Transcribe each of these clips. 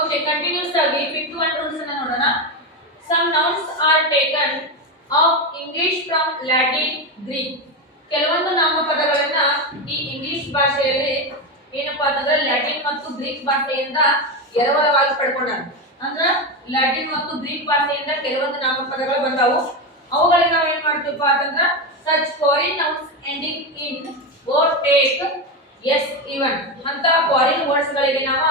Okay, continuous ಆಗಿ ಪಿಕ್ to and rules ಅನ್ನು ನೋಡೋಣ. Some nouns are taken of English from Latin, Greek. ಕೆಲವೊಂದು ನಾಮಪದಗಳನ್ನ ಈ ಇಂಗ್ಲಿಷ್ ಭಾಷೆಯಲ್ಲಿ ಏನಪ್ಪಾ ಅಂತಂದ್ರೆ ಲ್ಯಾಟಿನ್ ಮತ್ತು ಗ್ರೀಕ್ ಭಾಷೆಯಿಂದ ಎರವಲವಾಗಿ ಪಡ್ಕೊಂಡಾರ. ಅಂದ್ರೆ ಲ್ಯಾಟಿನ್ ಮತ್ತು ಗ್ರೀಕ್ ಭಾಷೆಯಿಂದ ಕೆಲವೊಂದು ನಾಮಪದಗಳು ಬಂದಾವು. ಅವುಗಳಿಗೆ ನಾವು ಏನ್ ಮಾಡ್ತೀವಪ್ಪ ಅಂತಂದ್ರೆ ಸಚ್ ಫಾರಿನ್ ನೌನ್ಸ್ ಎಂಡಿಂಗ್ ಇನ್ ಓ ಟೇಕ್ ಎಸ್ ಇವನ್ ಅಂತ ಫಾರಿನ್ ವರ್ಡ್ಸ್ ಗಳಿಗೆ ನಾವು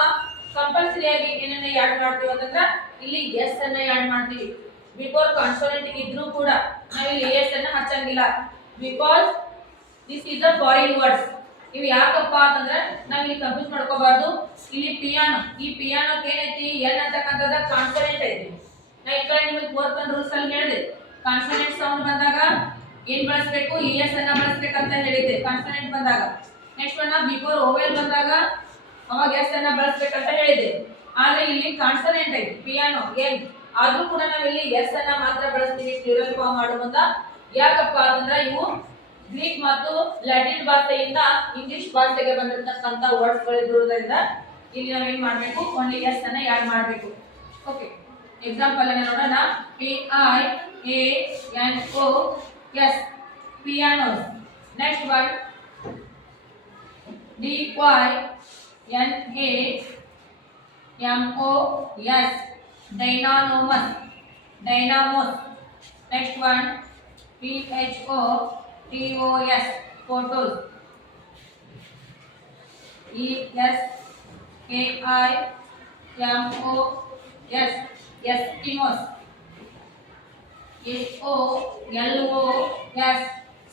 ಕಂಪಲ್ಸರಿ ಆಗಿ ಏನನ್ನ ಆಡ್ ಮಾಡ್ತೀವಿ ಅಂತಂದ್ರೆ ಇಲ್ಲಿ ಎಸ್ ಅನ್ನ ಆಡ್ ಮಾಡ್ತೀವಿ. ಬಿಫೋರ್ ಕಾನ್ಸೋನೆಂಟ್ ಇದ್ರೂ ಕೂಡ ನಾವು ಇಲ್ಲಿ ಎಸ್ ಅನ್ನ ಹಚ್ಚಂಗಿಲ್ಲ. Because this is a foreign words. ಇವು ಯಾಕಪ್ಪ ಅಂತಂದ್ರೆ ನಾವು ಇಲ್ಲಿ ಕನ್ಫ್ಯೂಸ್ ಮಾಡ್ಕೋಬಾರ್ದು. ಇಲ್ಲಿ ಪಿಯಾನೋ, ಈ ಪಿಯಾನೋಕ್ಕೆ ಏನೈತಿ ಎನ್ ಅಂತಕ್ಕಂಥದ್ದು ಕಾನ್ಸೋನೆಂಟ್ ಐತಿ. ನಾ ಈ ಕಡೆ ನಿಮಗೆ ಫೋರ್ತ್ ಅಂಡ್ ರೂಲ್ಸ್ ಅಲ್ಲಿ ಹೇಳಿದೆ, ಕಾನ್ಸೋನೆಂಟ್ ಸೌಂಡ್ ಬಂದಾಗ ಏನ್ ಬಳಸಬೇಕು, ಎಸ್ ಅನ್ನ ಬಳಸಬೇಕಂತ ಹೇಳಿದ್ದೆ ಕಾನ್ಸೋನೆಂಟ್ ಬಂದಾಗ. ನೆಕ್ಸ್ಟ್ ಒನ್ ಬಿಫೋರ್ ಓವೆಲ್ ಬಂದಾಗ ಅವಾಗ ಎಸ್ ಅನ್ನ ಬಳಸಬೇಕಂತ ಹೇಳಿದೆ. ಆದ್ರೆ ಇಲ್ಲಿ ಕಾನ್ಸೋನೆಂಟ್ ಐತಿ ಪಿಯಾನೋ ಎನ್, ಆದ್ರೂ ಕೂಡ ನಾವಿಲ್ಲಿ ಎಸ್ ಅನ್ನ ಮಾತ್ರ ಬಳಸ್ತೀವಿ ಪ್ಲೂರಲ್ ಫಾರ್ಮ್ ಮಾಡುವಂತ. ಯಾಕಪ್ಪ ಅಂತಂದ್ರೆ ಇವು ಗ್ರೀಕ್ ಮತ್ತು ಲ್ಯಾಟಿನ್ ಭಾಷೆಯಿಂದ ಇಂಗ್ಲಿಷ್ ಭಾಷೆಗೆ ಬಂದಿರತಕ್ಕಂತ ವರ್ಡ್ಸ್ ಗಳಿರೋದ್ರಿಂದ ಇಲ್ಲಿ ನಾವು ಏನ್ ಮಾಡ್ಬೇಕು, ಓನ್ಲಿ ಎಸ್ ಅನ್ನ ಆಡ್ ಮಾಡಬೇಕು. ಓಕೆ, ಎಕ್ಸಾಂಪಲ್ ಅನ್ನ ನೋಡೋಣ. PIANOS pianos. Next one DYNAMOS dynamos. Next one PHOTOS photos. ESKIMOS eskimos. SOLOS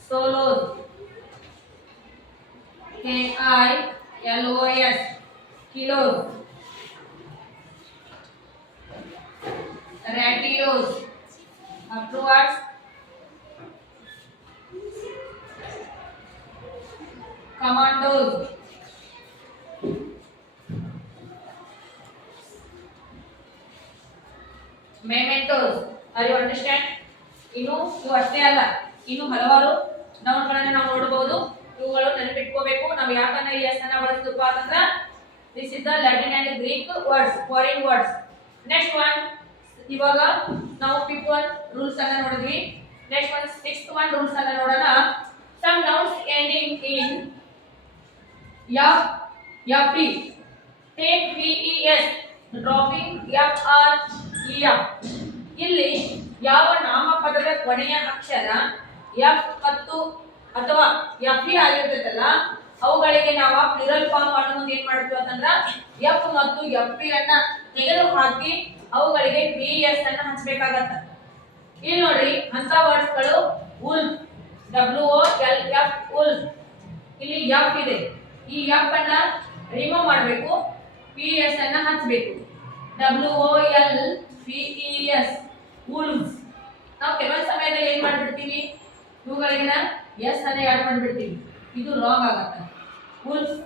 solos. KILOS kilos. Ratios. Afterwards commandos. Mementos. Are you understand? ಇನ್ನು ಇವು ಅಷ್ಟೇ ಅಲ್ಲ, ಇನ್ನು ಹಲವಾರು ನೌನ್ಗಳನ್ನ ನಾವು ನೋಡಬಹುದು. ಇವುಗಳು ನೆನಪಿಟ್ಕೋಬೇಕು. ನಾವು ಯಾಕಂದ್ರೆ ಈ ಎಸ್ ಅನ್ನ ಬಳಸ್ತೀವಪ್ಪ ಅಂತಂದ್ರೆ this is the Latin and Greek words, foreign words. Next one, ಇವಾಗ ನಾವು ಪಿಕ್ ಒನ್ ರೂಲ್ಸ್ ಅನ್ನ ನೋಡಿದ್ವಿ. Next one sixth one rules ಅನ್ನ ನೋಡೋಣ. ಸಮ್ ನೌನ್ಸ್ ಎಂಡಿಂಗ್ ಇನ್ FE take VES dropping FREF. ಇಲ್ಲಿ ಯಾವ ನಾಮಪದದ ಕೊನೆಯ ಅಕ್ಷರ ಎಫ್ ಮತ್ತು ಅಥವಾ FE ಆಗಿರ್ತೈತಲ್ಲ ಅವುಗಳಿಗೆ ನಾವು ಪ್ಲೂರಲ್ ಫಾರ್ಮ್ ಮಾಡೋ ಮುಂದೆ ಏನ್ ಮಾಡ್ತೀವಿ ಅಂತಂದ್ರ ಎಫ್ ಮತ್ತು FE ಅನ್ನ ತೆಗೆದು ಹಾಕಿ ಅವುಗಳಿಗೆ VS ಅನ್ನ ಹಚ್ಚಬೇಕಾಗತ್ತ. ಇಲ್ಲಿ ನೋಡ್ರಿ ಅಂತ ವರ್ಡ್ಸ್ ಗಳು ಉಲ್ಫ್, WOLF ಉಲ್ಫ್. ಇಲ್ಲಿ ಎಫ್ ಇದೆ, ಈ ಎಫ್ ಅನ್ನ ರಿಮೂವ್ ಮಾಡಬೇಕು, PS ಅನ್ನ ಹಚ್ಚಬೇಕು. WOLFES ಉಲ್ಫ್ಸ್. ನಾವು ಕೆಲವೊಂದು ಸಮಯದಲ್ಲಿ ಏನ್ ಮಾಡ್ಬಿಡ್ತೀವಿ, ಇವುಗಳಿಗೆ ಎಸ್ ಅನ್ನ ಆಡ್ ಮಾಡ್ಬಿಡ್ತೀವಿ. ಇದು ರಾಂಗ್ ಆಗತ್ತೆ. Wolf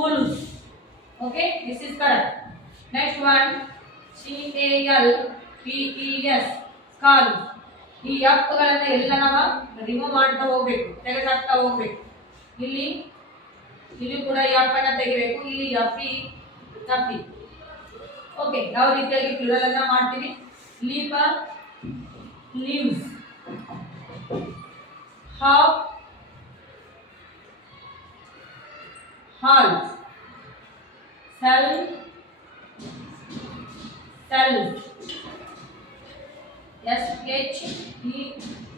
wolfs. Okay, this is correct. Next one CALPES calf. ಈ ಎಫ್ ಗಳನ್ನ ಎಲ್ಲ ನಾವು ರಿಮೂವ್ ಮಾಡ್ತಾ ಹೋಗ್ಬೇಕು, ತೆಗೆದಾಕ್ತಾ ಹೋಗ್ಬೇಕು. ಇಲ್ಲಿ ಕೂಡ ಎಫ್ ಅನ್ನ ತೆಗಿಬೇಕು, ಇಲ್ಲಿ FE. ಓಕೆ, ಯಾವ ರೀತಿಯಾಗಿ ಪ್ಲೂರಲ್ ಅನ್ನ ಮಾಡ್ತೀವಿ. ಲೀಪ leaves, half halves, cells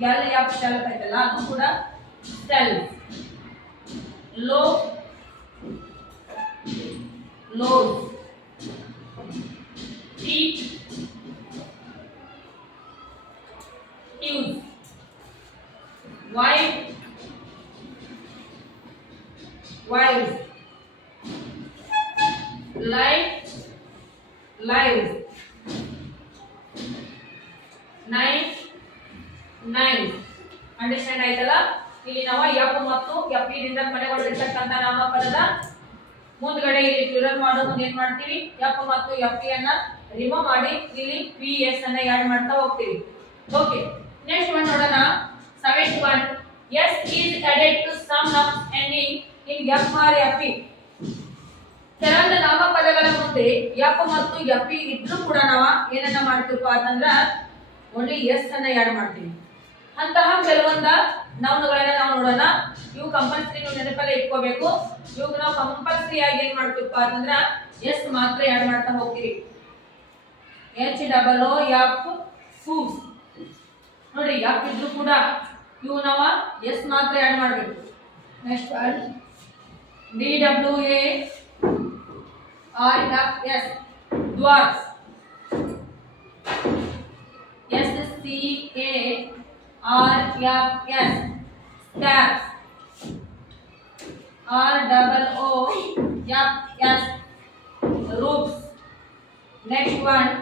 SHELF shelf ಐತಲ್ಲ ಅದು ಕೂಡ cells. loads, teeth, wives, lives, knives. Understand ಆಯ್ತಲ್ಲ. ಇಲ್ಲಿ ನಾವು ಎಫ್ ಮತ್ತು FE ದಿಂದ ಕೊನೆಗೊಂಡಿರ್ತಕ್ಕಂಥ ನಾಮಪದದ ಮುಂದ್ಗಡೆ ಇಲ್ಲಿ ಪ್ಲೂರಲ್ ಮಾಡೋ ಮುಂದೆ ಏನ್ ಮಾಡ್ತೀವಿ, ಎಫ್ ಮತ್ತು FE ಅನ್ನ ರಿಮೂವ್ ಮಾಡಿ ಇಲ್ಲಿ PS ಅನ್ನ ಆಡ್ ಮಾಡ್ತಾ ಹೋಗ್ತೀವಿ. ಓಕೆ, ನೆಕ್ಸ್ಟ್ ಒನ್ ನೋಡೋಣ. Seventh one, S is added to some nouns ending in F or FE. ಕೆಲವೊಂದು ನಾಮಪದಗಳ ಮತ್ತೆ ಎಫ್ ಮತ್ತು ಎಫ್ ಇ ಇದ್ರೂ ಕೂಡ ನಾವು ಏನನ್ನ ಮಾಡ್ತೀವಪ್ಪ ಅಂತಂದ್ರ ಓನ್ಲಿ ಎಸ್ ಅನ್ನ ಆಡ್ ಮಾಡ್ತೀವಿ. ಅಂತಹ ಕೆಲವೊಂದ ನೌನ್ಗಳನ್ನ ನಾವು ನೋಡೋಣ. ಇವು ಕಂಪಲ್ಸರಿ ನೀವು ನೆನಪಲ್ಲೇ ಇಟ್ಕೋಬೇಕು. ಇವಾಗ ನಾವು ಕಂಪಲ್ಸರಿ ಆಗಿ ಏನ್ ಮಾಡ್ತೀವಪ್ಪ ಅಂತಂದ್ರ ಎಸ್ ಮಾತ್ರ ಆಡ್ ಮಾಡ್ತಾ ಹೋಗ್ತೀವಿ. H double O F hoofs ನೋಡಿ, ಎಫ್ ಇದ್ರು ಕೂಡ ಇವು ನಾವು ಎಸ್ ಮಾತ್ರ ಆಡ್ ಮಾಡಬೇಕು. Next D W A R F S dwarfs, S C A R F S scarfs, R double O F S roofs. Next one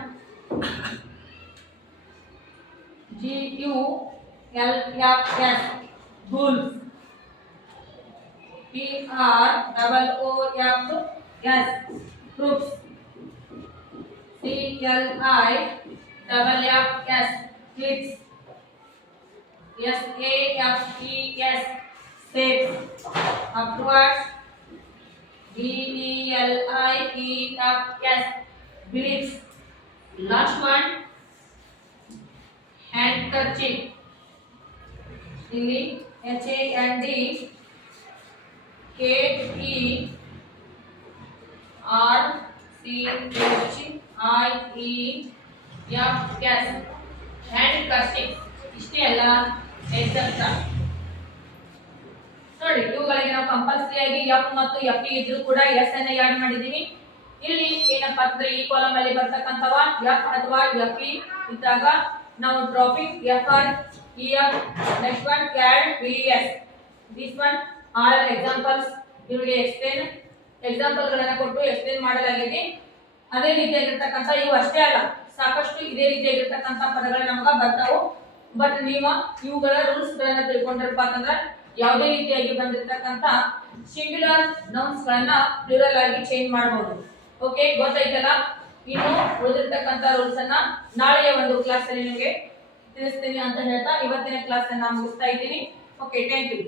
G U L F S bulls, P R double O F S troops, C L I double F S clips, S A F E S states. Afterwards B E L I E F S beliefs. Last one handkerchief, ಇಲ್ಲಿ H A N D K E R C H I E F S handkerchief. ಇಷ್ಟೇ ಅಲ್ಲ etcetera ನೋಡಿ. ಇವುಗಳಿಗೆ ನಾವು compulsory ಆಗಿ F ಮತ್ತು F E ಇದ್ರೂ ಕೂಡ ಎಸ್ ಅನ್ನ ಆಡ್ ಮಾಡಿದೀವಿ. ಇಲ್ಲಿ ಏನಪ್ಪಾ ಅಂದ್ರೆ ಈ ಕಾಲಮ್ ಅಲ್ಲಿ ಬರ್ತಕ್ಕಂಥವ ಎಫ್ ಅಥವಾ ಎಫ್ ಇ ಇದ್ದಾಗ ನಾವು dropping F R E F. Next one ಕ್ಯಾಡ್ V S. This one are examples. ಇವುಗಳಿಗೆ ಎಕ್ಸಾಂಪಲ್ ಗಳನ್ನ ಕೊಟ್ಟು ಎಕ್ಸ್ಪ್ಲೇನ್ ಮಾಡಲಾಗಿದೆ. ಅದೇ ರೀತಿಯಾಗಿರ್ತಕ್ಕಂಥ ಇವು ಅಷ್ಟೇ ಅಲ್ಲ, ಸಾಕಷ್ಟು ಇದೇ ರೀತಿಯಾಗಿರ್ತಕ್ಕಂಥ ಪದಗಳು ನಮಗ ಬರ್ತಾವು. ಬಟ್ ನೀವು ಇವುಗಳ ರೂಲ್ಸ್ ಗಳನ್ನ ತಿಳ್ಕೊಂಡ್ರಪ್ಪ ಅಂತಂದ್ರ ಯಾವುದೇ ರೀತಿಯಾಗಿ ಬಂದಿರತಕ್ಕಂಥ ಸಿಂಗ್ಯುಲರ್ ನೌನ್ಸ್ ಗಳನ್ನ ಪ್ಲೂರಲ್ ಆಗಿ ಚೇಂಜ್ ಮಾಡಬಹುದು. ಓಕೆ, ಗೊತ್ತಾಯ್ತಲ್ಲ? ಇನ್ನು ಉಳಿದಿರ್ತಕ್ಕಂಥ ರೂಲ್ಸ್ ಅನ್ನ ನಾಳೆಯ ಒಂದು ಕ್ಲಾಸ್ ಅಲ್ಲಿ ನಿಮಗೆ ತಿಳಿಸ್ತೀನಿ ಅಂತ ಹೇಳ್ತಾ ಇವತ್ತಿನ ಕ್ಲಾಸ್ ಅನ್ನ ಮುಗಿಸ್ತಾ ಇದ್ದೀನಿ. Okay, thank you.